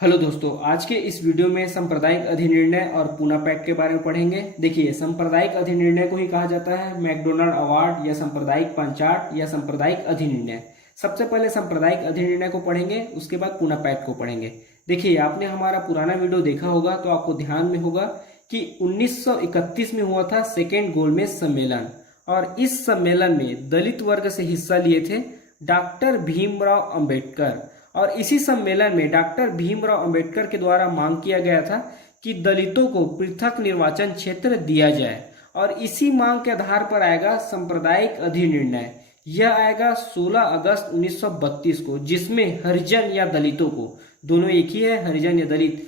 Hello दोस्तों, आज के इस वीडियो में सांप्रदायिक अधिनिर्णय और पूना पैक्ट के बारे में पढ़ेंगे। देखिए, सांप्रदायिक अधिनिर्णय को ही कहा जाता है मैकडोनाल्ड अवार्ड या सांप्रदायिक पंचाट या सांप्रदायिक अधिनिर्णय। सबसे पहले सांप्रदायिक अधिनिर्णय को पढ़ेंगे, उसके बाद पूना पैक्ट को पढ़ेंगे। देखिए, आपने हमारा पुराना वीडियो देखा होगा तो आपको ध्यान में होगा कि 1931 में हुआ था सेकेंड गोलमेज सम्मेलन, और इस सम्मेलन में दलित वर्ग से हिस्सा लिए थे डॉक्टर भीमराव अंबेडकर। और इसी सम्मेलन में डॉक्टर भीमराव अंबेडकर के द्वारा मांग किया गया था कि दलितों को पृथक निर्वाचन क्षेत्र दिया जाए, और इसी मांग के आधार पर आएगा सांप्रदायिक अधिनिर्णय। यह आएगा 16 अगस्त 1932 को, जिसमें हरिजन या दलितों को, दोनों एक ही है, हरिजन या दलित।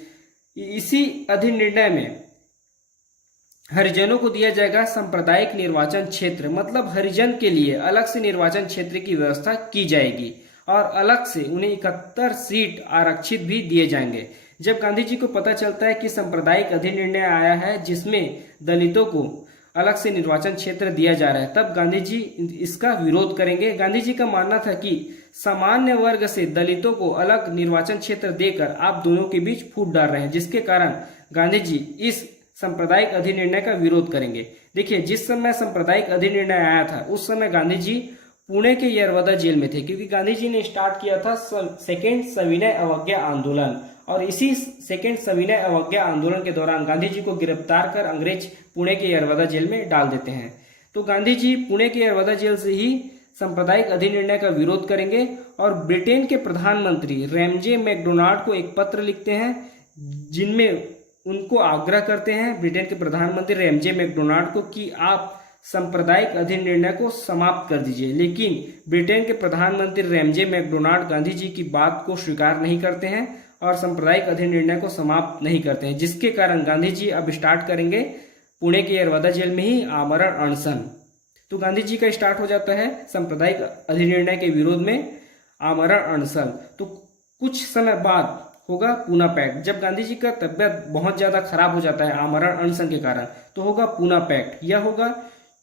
इसी अधिनिर्णय में हरिजनों को दिया जाएगा सांप्रदायिक निर्वाचन क्षेत्र, मतलब हरिजन के लिए अलग से निर्वाचन क्षेत्र की व्यवस्था की जाएगी और अलग से उन्हें 71 सीट आरक्षित भी दिए जाएंगे। जब गांधी जी को पता चलता है कि सांप्रदायिक अधिनिर्णय आया है जिसमें दलितों को अलग से निर्वाचन क्षेत्र दिया जा रहा है, तब गांधी जी इसका विरोध करेंगे। गांधी जी का मानना था कि सामान्य वर्ग से दलितों को अलग निर्वाचन क्षेत्र देकर आप दोनों के बीच फूट डाल रहे हैं, जिसके कारण गांधी जी इस सांप्रदायिक अधिनिर्णय का विरोध करेंगे। देखिए, जिस समय सांप्रदायिक अधिनिर्णय आया था उस समय गांधी जी पुणे के यरवदा जेल में थे, क्योंकि गांधी जी ने स्टार्ट किया था सेकेंड सविनय अवज्ञा आंदोलन, और इसी सेकेंड सविनय अवज्ञा आंदोलन के दौरान गांधी जी को गिरफ्तार कर अंग्रेज पुणे के यरवदा जेल में डाल देते हैं। तो गांधी जी पुणे के यरवदा जेल से ही सांप्रदायिक अधिनिर्णय का विरोध करेंगे और ब्रिटेन के प्रधानमंत्री रैमजे मैकडोनाल्ड को एक पत्र लिखते हैं, जिनमें उनको आग्रह करते हैं ब्रिटेन के प्रधानमंत्री रैमजे मैकडोनाल्ड को कि आप सांप्रदायिक अधिनिर्णय को समाप्त कर दीजिए। लेकिन ब्रिटेन के प्रधानमंत्री रैमजे मैकडोनाल्ड गांधी जी की बात को स्वीकार नहीं करते हैं और सांप्रदायिक अधिनिर्णय को समाप्त नहीं करते हैं, जिसके कारण गांधी जी अब स्टार्ट करेंगे पुणे के यरवदा जेल में ही आमरण अनशन। तो गांधी जी का स्टार्ट हो जाता है सांप्रदायिक अधिनिर्णय के विरोध में आमरण अनशन। तो कुछ समय बाद होगा पूना पैक्ट। जब गांधी जी का तबियत बहुत ज्यादा खराब हो जाता है आमरण अनशन के कारण, तो होगा पूना पैक्ट। यह होगा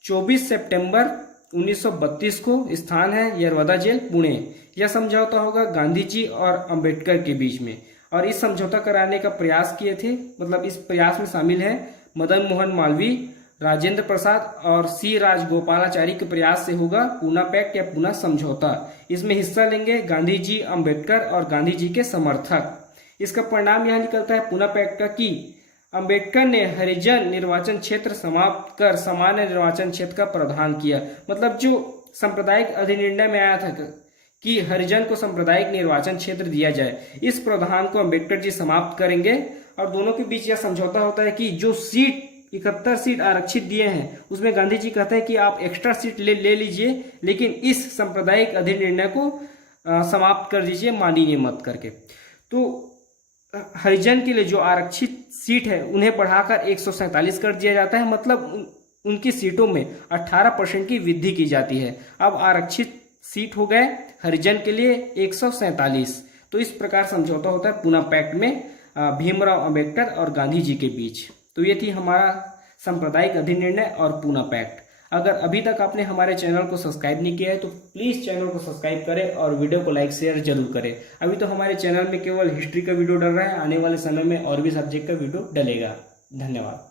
24 सितंबर 1932 को, स्थान है यरवदा जेल पुणे। यह समझौता होगा गांधी जी और अंबेडकर के बीच में, और इस समझौता कराने का प्रयास किए थे, मतलब इस प्रयास में शामिल है मदन मोहन मालवीय, राजेंद्र प्रसाद और सी राजगोपालाचारी के प्रयास से होगा पूना पैक्ट या पूना समझौता। इसमें हिस्सा लेंगे गांधी जी, अंबेडकर और गांधी जी के समर्थक। इसका परिणाम यह निकलता है पूना पैक्ट का कि अंबेडकर ने हरिजन निर्वाचन क्षेत्र समाप्त कर सामान्य निर्वाचन क्षेत्र का प्रावधान किया। मतलब जो सांप्रदायिक अधिनिर्णय में आया था कि हरिजन को सांप्रदायिक निर्वाचन क्षेत्र दिया जाए, इस प्रावधान को अंबेडकर जी समाप्त करेंगे, और दोनों के बीच यह समझौता होता है कि जो सीट 71 सीट आरक्षित दिए हैं उसमें गांधी जी कहते हैं कि आप एक्स्ट्रा सीट ले लीजिए, लेकिन इस सांप्रदायिक अधिनिर्णय को समाप्त कर दीजिए माननीय मत करके। तो हरिजन के लिए जो आरक्षित सीट है उन्हें बढ़ाकर 147 कर दिया जाता है, मतलब उनकी सीटों में 18% की वृद्धि की जाती है। अब आरक्षित सीट हो गए हरिजन के लिए 147। तो इस प्रकार समझौता होता है पूना पैक्ट में भीमराव अंबेडकर और गांधी जी के बीच। तो ये थी हमारा सांप्रदायिक अधिनिर्णय और पूना पैक्ट। अगर अभी तक आपने हमारे चैनल को सब्सक्राइब नहीं किया है तो प्लीज़ चैनल को सब्सक्राइब करें और वीडियो को लाइक शेयर जरूर करें। अभी तो हमारे चैनल में केवल हिस्ट्री का वीडियो डल रहा है, आने वाले समय में और भी सब्जेक्ट का वीडियो डलेगा। धन्यवाद।